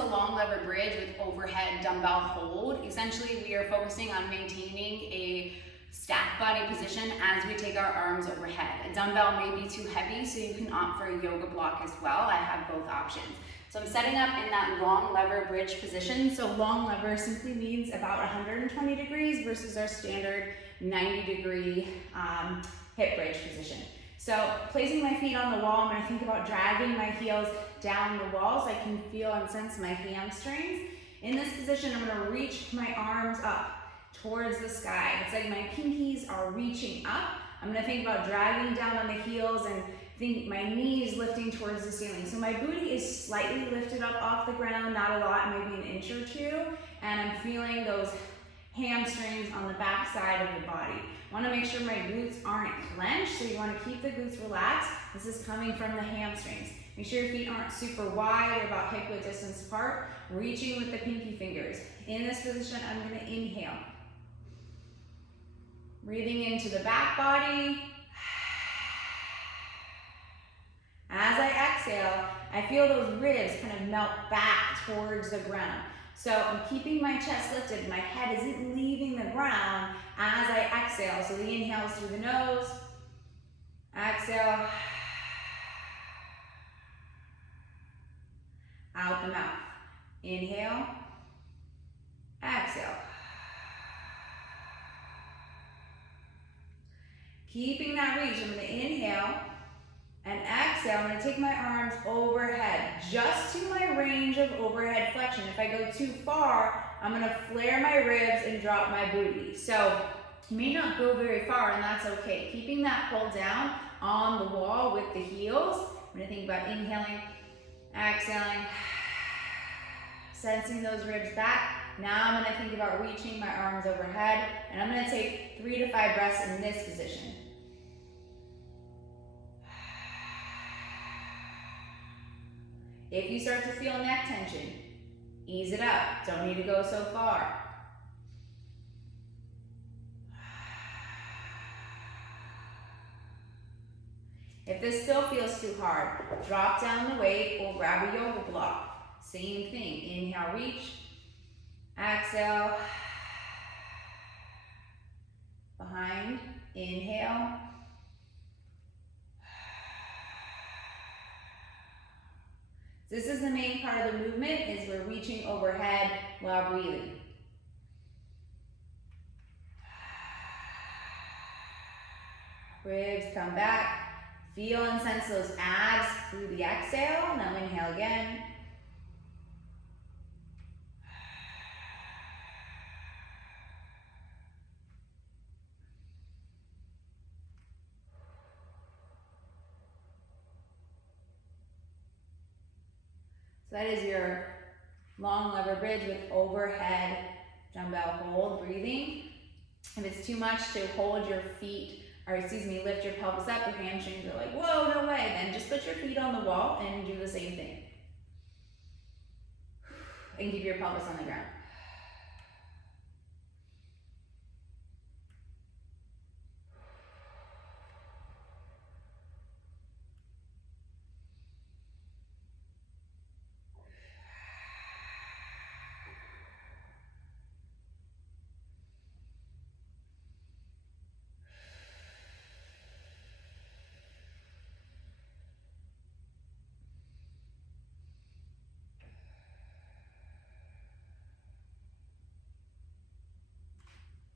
a long lever bridge with overhead dumbbell hold. Essentially, we are focusing on maintaining a stacked body position as we take our arms overhead. A dumbbell may be too heavy, so you can opt for a yoga block as well. I have both options. So I'm setting up in that long lever bridge position. So long lever simply means about 120 degrees versus our standard 90-degree hip bridge position. So placing my feet on the wall, I'm going to think about dragging my heels down the wall so I can feel and sense my hamstrings. In this position, I'm going to reach my arms up towards the sky. It's like my pinkies are reaching up. I'm going to think about dragging down on the heels and think my knees lifting towards the ceiling. So my booty is slightly lifted up off the ground, not a lot, maybe an inch or two, and I'm feeling those hamstrings on the back side of the body. I want to make sure my glutes aren't clenched, so you want to keep the glutes relaxed. This is coming from the hamstrings. Make sure your feet aren't super wide or about hip width distance apart, reaching with the pinky fingers. In this position, I'm going to inhale. Breathing into the back body. As I exhale, I feel those ribs kind of melt back towards the ground. So I'm keeping my chest lifted. My head isn't leaving the ground as I exhale. So the inhale is through the nose. Exhale. Out the mouth. Inhale. Exhale. Keeping that reach, I'm going to inhale and exhale. I'm going to take my arms overhead, just to my range of overhead flexion. If I go too far, I'm going to flare my ribs and drop my booty. So you may not go very far, and that's okay. Keeping that pull down on the wall with the heels. I'm going to think about inhaling, exhaling, sensing those ribs back. Now I'm going to think about reaching my arms overhead, and I'm going to take 3 to 5 breaths in this position. If you start to feel neck tension, ease it up. Don't need to go so far. If this still feels too hard, drop down the weight or grab a yoga block. Same thing. Inhale, reach. Exhale. Behind. Inhale. This is the main part of the movement, is we're reaching overhead while breathing. Ribs come back. Feel and sense those abs through the exhale. Now inhale again. So that is your long lever bridge with overhead dumbbell hold, breathing. If it's too much to hold your feet, or lift your pelvis up, your hamstrings are like, whoa, no way, then just put your feet on the wall and do the same thing. And keep your pelvis on the ground.